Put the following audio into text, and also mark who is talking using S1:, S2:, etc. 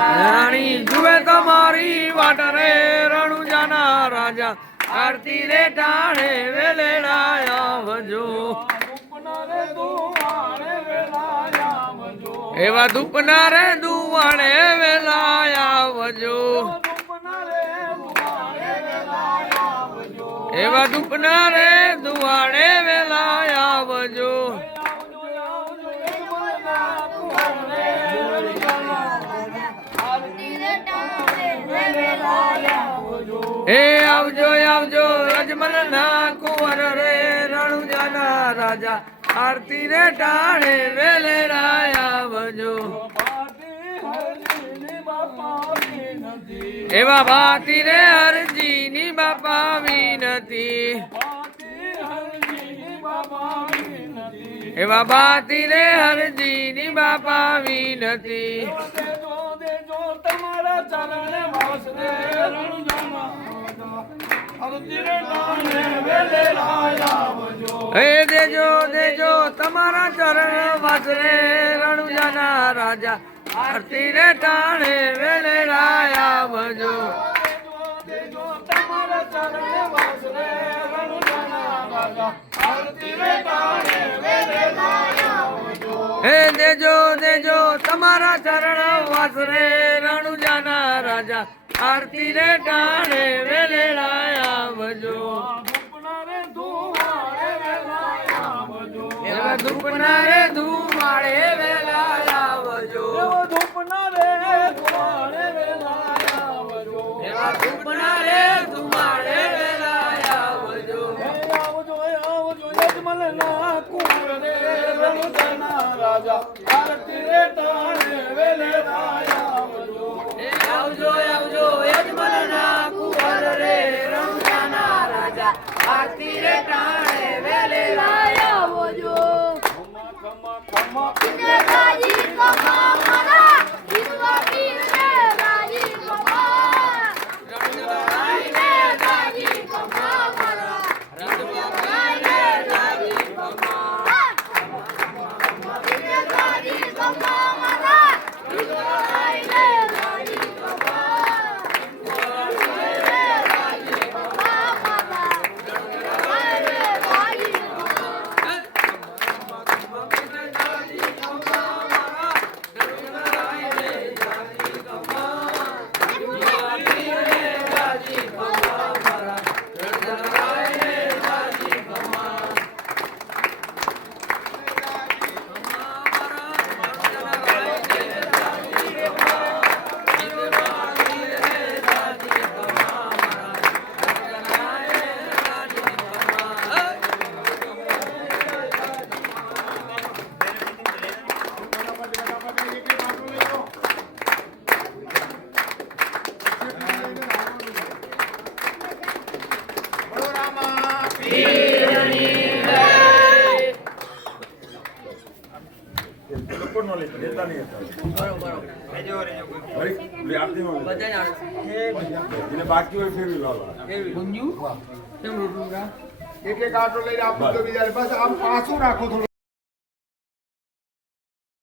S1: રાણી જુએ તમારી વાટ રે, રણુજાના રાજા. આરતી રે ટાણે વેલેડાયા આવજો. એવા ધૂપના રે દુવાણે વેલાયા વજો એવા ધૂપના રે દુવાણે વેલાયા આવજો. એ આવજો આવજો અજમલ ના કુંવર રે, રણુજાના રાજા. આરતી રે ટાણે વેલે રાય આવજો. એવા ભાતી રે હરજી ની બાપા વિનતી. એવા ભાતી રે હરજી ની બાપા વિનતી
S2: તમારા ચરણે વાસ રે રણુજાના આરતી રે ટાણે વેલે આવજો
S1: હે દેજો દેજો તમારા ચરણ વાસરે રણુજાના રાજા આરતી રે ટાણે વેલે રાયા ભજો.
S2: દેજો તમારા ચરણે વાસ રણુજાના રાજા આરતી રે ટાણે વેલે આવજો
S1: હે દેજો દેજો તમારા ચરણ વાસરે રણુજાના રાજા આરતી રે ટાણે વેલે રાય આવજો
S2: ધૂપના રે ધૂમાળે વેલા આવજો
S1: એવા ધૂપના રે ધૂમાળે વેલા આવજો
S2: એવો ધૂપના રે ધૂમાળે વેલા આવજો
S1: એવા ધૂપના રે ધુમાડે વેલા આવજો
S2: આવજો હે આવજો યજમલના રે રણુજાના રાજા. આરતી રે તાણે વેલે આવજો
S1: એ આવજો આવજો યજમાનના કુંવર રે રમજાના રાજા. આરતી રે ટાણે વેલે
S2: ખમા ખમા. ખમા
S3: કમા હોય ફેરવી લાવવા.
S1: કેમ રોટલું રા
S3: એક એક આટો લઈને આપું તો બીજા બસ આમ પાછું રાખો થોડું.